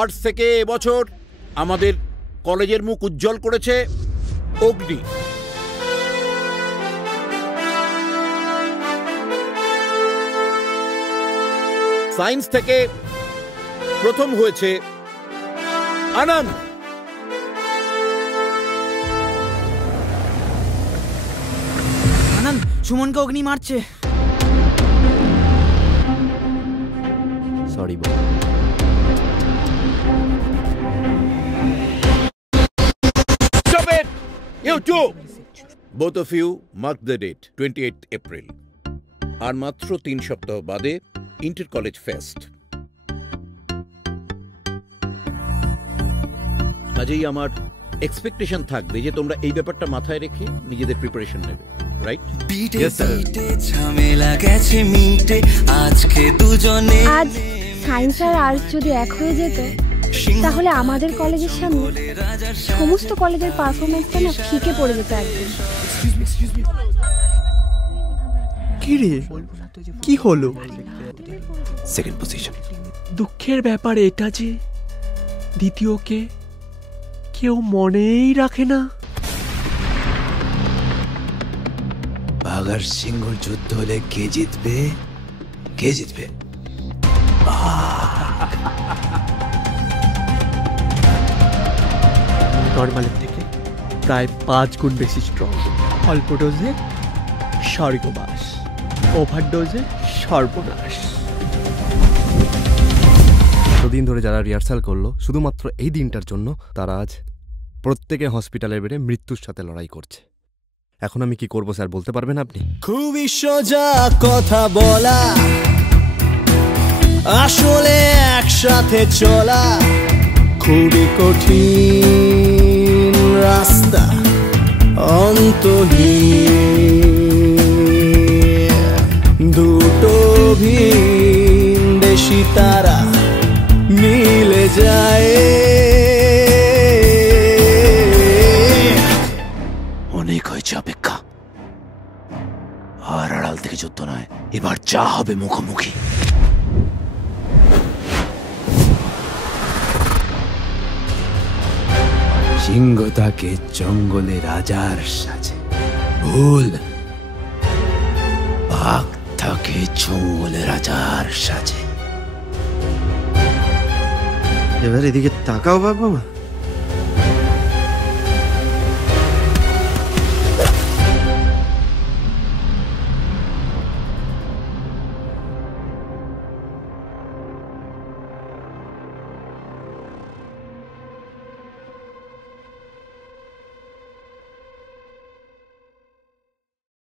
Arts থেকে এবছর আমাদের কলেজের মুখ উজ্জ্বল করেছে অগ্নি। সায়েন্স থেকে প্রথম হয়েছে আনন্দ। আনন্দ, সুমনকে অগ্নি মারছে। Sorry ball. Stop it! You two! Both of you mark the date, 28th April. আর মাত্র 3 সপ্তাহ বাদে ইন্টার কলেজ ফেস্ট। কাজেই আমার এক্সপেকটেশন থাকবে যে তোমরা এই ব্যাপারটা মাথায় রেখে নিজেদের প্রিপারেশন নেবে, রাইট? ঝামেলা গেছে মিটে আজকে দুজনে। আজ সায়েন্স আর আর্টস যদি এক হয়ে যেত তাহলে আমাদের কলেজের সামনে সমস্ত কলেজের পারফরমেন্সটা না ফিকে পড়ে যেত একদম। কি রে, কি হলো? Second position. দুঃখের ব্যাপার এটা যে দ্বিতীয়কে কেউ মনেই রাখে না। বাঘ আর সিংহর যুদ্ধ হলে কে জিতবে? কে জিতবে? নর্মালের থেকে প্রায় 5 গুণ বেশি স্ট্রং। অল্প ডোজে স্বর্গবাস, ওভারডোজে সর্বনাশ। এতদিন ধরে যারা রিহার্সাল করলো শুধুমাত্র এই দিনটার জন্য, তারা আজ প্রত্যেকে হসপিটালে বেড়ে মৃত্যুর সাথে লড়াই করছে। এখন আমি কি করবো স্যার, বলতে পারবেন আপনি? খুবই সোজা কথা বলা, আসলে একসাথে চলা খুবই কঠিন রাস্তা, অন্তহীন দুটো ভিন দেশি তারা মিলে যায়। অনেক হয়েছে অপেক্ষা, আর আড়াল থেকে যুদ্ধ নয়, এবার যা হবে মুখোমুখি। সিংহ থাকে জঙ্গলে রাজার সাজে, ভুল। বাঘ থাকে জঙ্গলে রাজার সাজে। এবার এদিকে তাকাও বাবা।